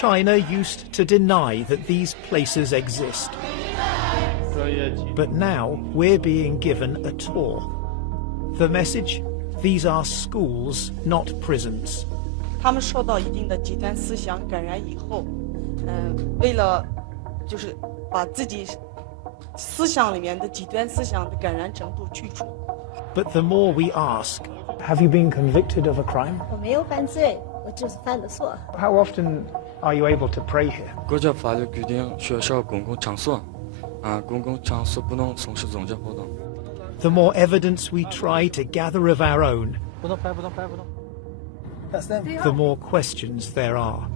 China used to deny that these places exist. But now we're being given a tour. The message? These are schools, not prisons. 他们受到一定的极端思想感染以后，为了就是把自己思想里面的极端思想的感染程度去除。But the more we ask, have you been convicted of a crime? 我没有犯罪，我就是犯的错。 How often are you able to pray here? 国家法律规定，学校公共场所，公共场所不能从事宗教活动。 The more evidence we try to gather of our own, the more questions there are.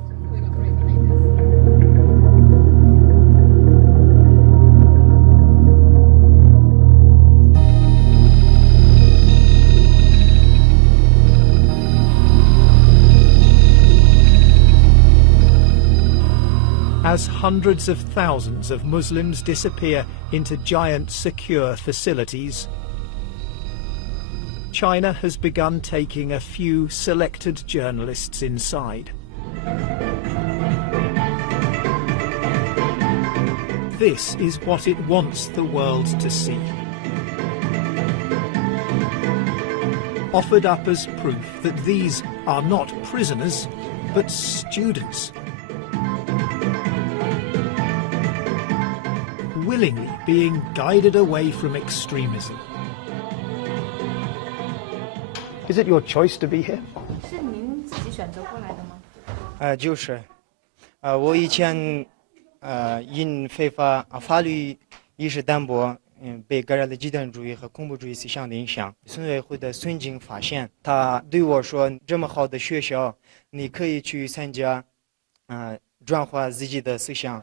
As hundreds of thousands of Muslims disappear into giant secure facilities, China has begun taking a few selected journalists inside. This is what it wants the world to see. Offered up as proof that these are not prisoners, but students. Willingly being guided away from extremism. Is it your choice to be here? 是您自己选择过来的吗？就是，我以前因非法法律意识淡薄，被感染了极端主义和恐怖主义思想的影响。村委会的孙经发现，他对我说：“这么好的学校，你可以去参加，转化自己的思想。”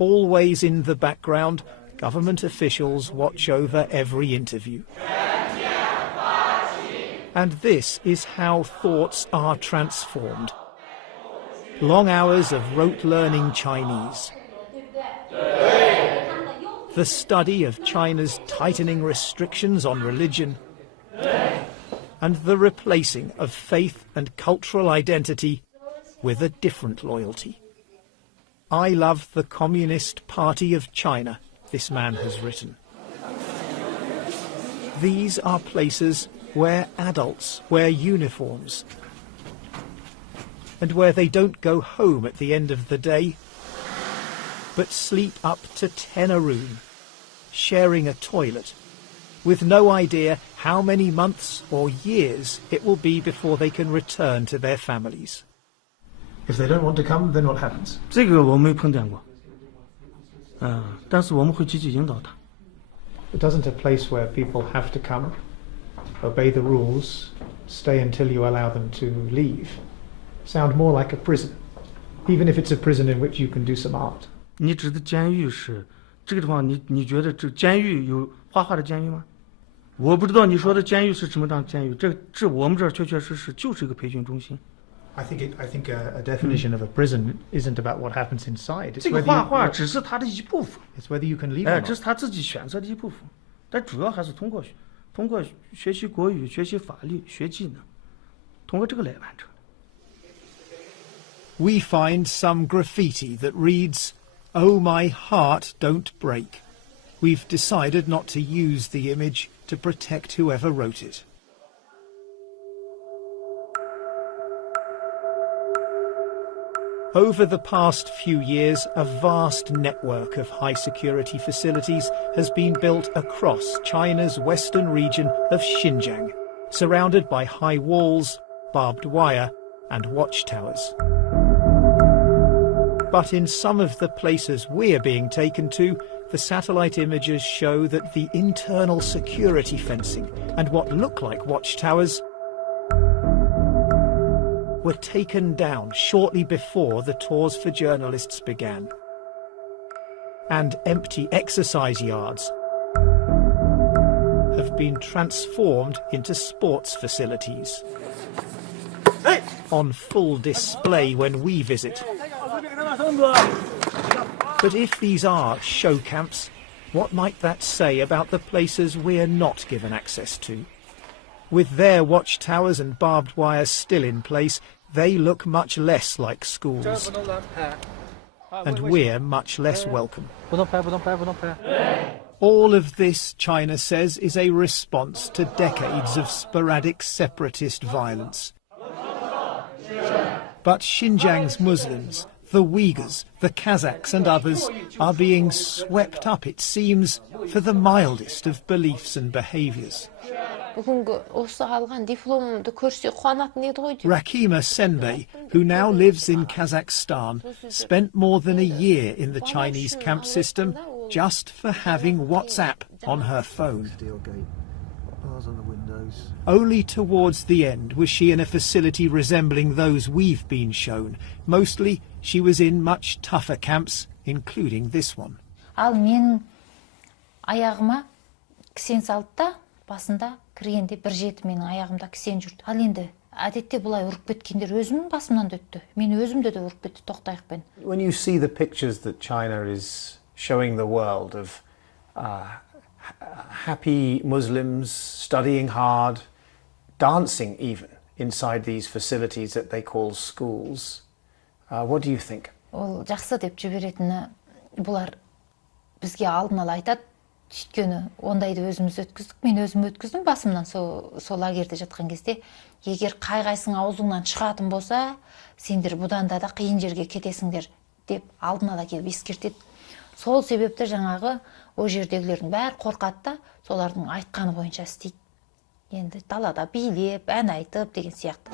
Always in the background, government officials watch over every interview. And this is how thoughts are transformed. Long hours of rote learning Chinese. The study of China's tightening restrictions on religion. And the replacing of faith and cultural identity with a different loyalty. I love the Communist Party of China, this man has written. These are places where adults wear uniforms and where they don't go home at the end of the day, but sleep up to 10 a room, sharing a toilet, with no idea how many months or years it will be before they can return to their families. If they don't want to come, then what happens? 这个我没碰见过，但是我们会积极引导他。 It doesn't a place where people have to come, obey the rules, stay until you allow them to leave, sound more like a prison, even if it's a prison in which you can do some art. 你指的监狱是这个地方，你觉得这监狱有画画的监狱吗？我不知道你说的监狱是什么样的监狱，这我们这儿确确实实就是一个培训中心。 I think a definition of a prison isn't about what happens inside. It's 这个画画只是他的一部分。 It's whether you can leave or not. 这是他自己选择的一部分，但主要还是通过学习国语、学习法律、学技能，通过这个来完成。 We find some graffiti that reads, "Oh my heart, don't break." We've decided not to use the image to protect whoever wrote it. Over the past few years, a vast network of high-security facilities has been built across China's western region of Xinjiang, surrounded by high walls, barbed wire, and watchtowers. But in some of the places we're being taken to, the satellite images show that the internal security fencing and what look like watchtowers were taken down shortly before the tours for journalists began. And empty exercise yards have been transformed into sports facilities. On full display when we visit. But if these are show camps, what might that say about the places we're not given access to? With their watchtowers and barbed wire still in place, they look much less like schools. And we're much less welcome. All of this, China says, is a response to decades of sporadic separatist violence. But Xinjiang's Muslims, the Uyghurs, the Kazakhs and others are being swept up, it seems, for the mildest of beliefs and behaviours. Rakima Senbei, who now lives in Kazakhstan, spent more than a year in the Chinese camp system just for having WhatsApp on her phone. Only towards the end was she in a facility resembling those we've been shown. Mostly she was in much tougher camps, including this one. Басында кіргенде бір жеті менің аяғымда кісен жүрді. Ал енді әдетте бұлай ұрып кеткендер өзімнің басымнан өтті. Мен өзімді де ұрып кетті тоқтайықпен. When you see the pictures that China is showing the world of happy Muslims studying hard, dancing even inside these facilities that they call schools, what do you think? Ол жақсы деп жіберетіні бұлар бізге алдын ала айтады. Өйткені ондайды өзіміз өткіздік, мен өзім өткіздім басымнан сол лагерьде жатқан кезде. Егер қай-қайсың аузыңнан шығатын болса, сендер бұдан да қиын жерге кетесіңдер деп алдын ала келіп ескертеді. Сол себепті жаңағы о жердегілердің бәрі қорқады да, солардың айтқаны бойынша істейді. Енді далада билеп, ән айтып деген сияқты.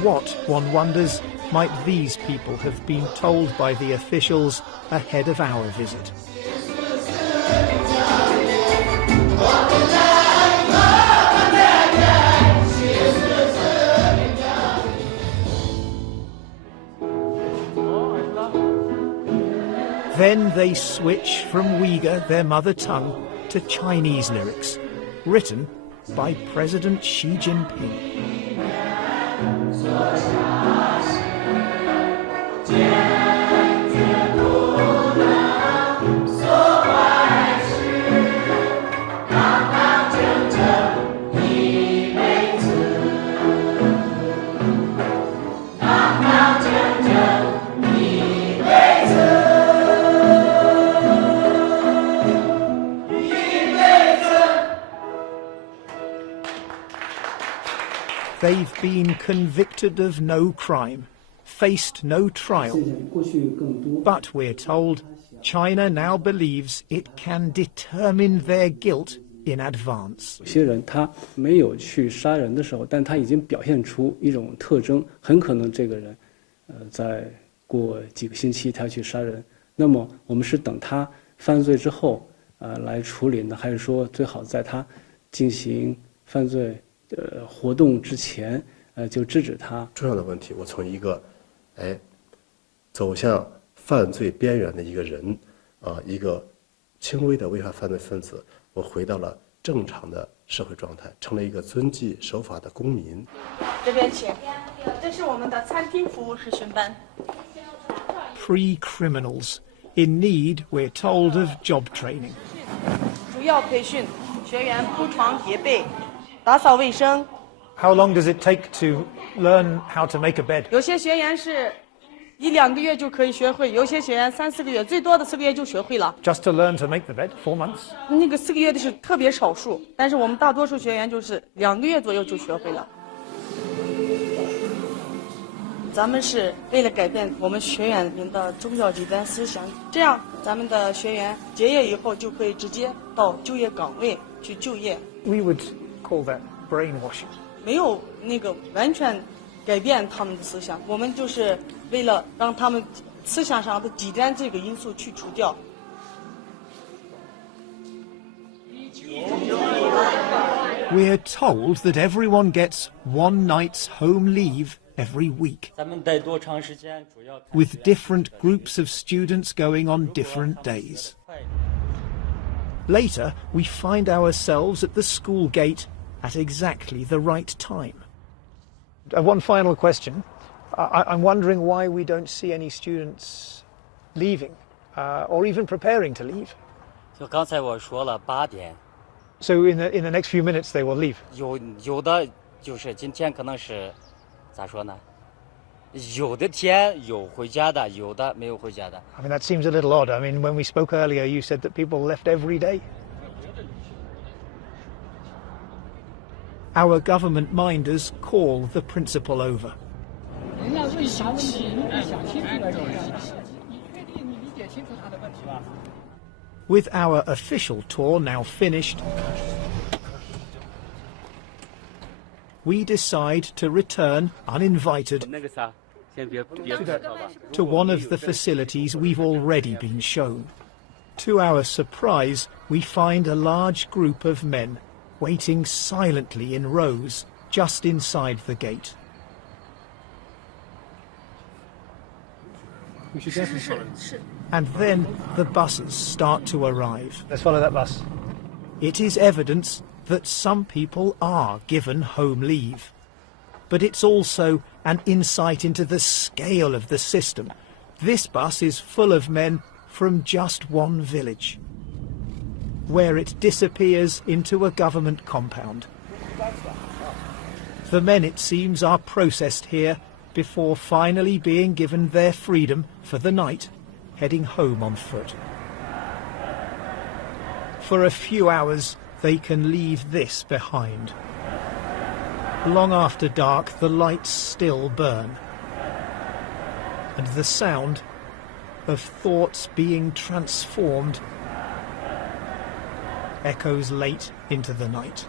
What, one wonders, might these people have been told by the officials ahead of our visit? Then they switch from Uyghur, their mother tongue, to Chinese lyrics, written by President Xi Jinping. They've been convicted of no crime, faced no trial. But we're told China now believes it can determine their guilt in advance. 有些人他没有去杀人的时候，但他已经表现出一种特征，很可能这个人，在过几个星期他去杀人。那么我们是等他犯罪之后，来处理呢，还是说最好在他进行犯罪活动之前，就制止他？重要的问题，我从一个，走向犯罪边缘的一个人，一个轻微的危害犯罪分子，我回到了正常的社会状态，成了一个遵纪守法的公民。这边请，这是我们的餐厅服务实训班。Pre-criminals in need, we're told, of job training. 主要培训学员铺床叠被。打扫卫生。 How long does it take to learn how to make a bed? 有些学员是1-2个月就可以学会，有些学员3-4个月，最多的4个月就学会了。Just to learn to make the bed, 4 months? 那个4个月的是特别少数，但是我们大多数学员就是2个月左右就学会了。咱们是为了改变我们学员们的宗教极端思想，这样咱们的学员结业以后就可以直接到就业岗位去就业。We would call that brainwashing. 没有那个完全改变他们的思想，我们就是为了让他们思想上的极端这个因素去除掉。We're told that everyone gets 1 night's home leave every week, with different groups of students going on different days. Later, we find ourselves at the school gate at exactly the right time. One final question. I'm wondering why we don't see any students leaving or even preparing to leave. 就刚才我说了8点， So in the next few minutes they will leave. 有的就是今天可能是咋说呢？有的天有回家的，有的没有回家的。 I mean, that seems a little odd. I mean, when we spoke earlier, you said that people left every day. Our government minders call the principal over. With our official tour now finished, we decide to return uninvited to one of the facilities we've already been shown. To our surprise, we find a large group of men waiting silently in rows just inside the gate. And then the buses start to arrive. Let's follow that bus. It is evidence that some people are given home leave. But it's also an insight into the scale of the system. This bus is full of men from just one village, where it disappears into a government compound. The men, it seems, are processed here before finally being given their freedom for the night, heading home on foot. For a few hours, they can leave this behind. Long after dark, the lights still burn, and the sound of thoughts being transformed echoes late into the night.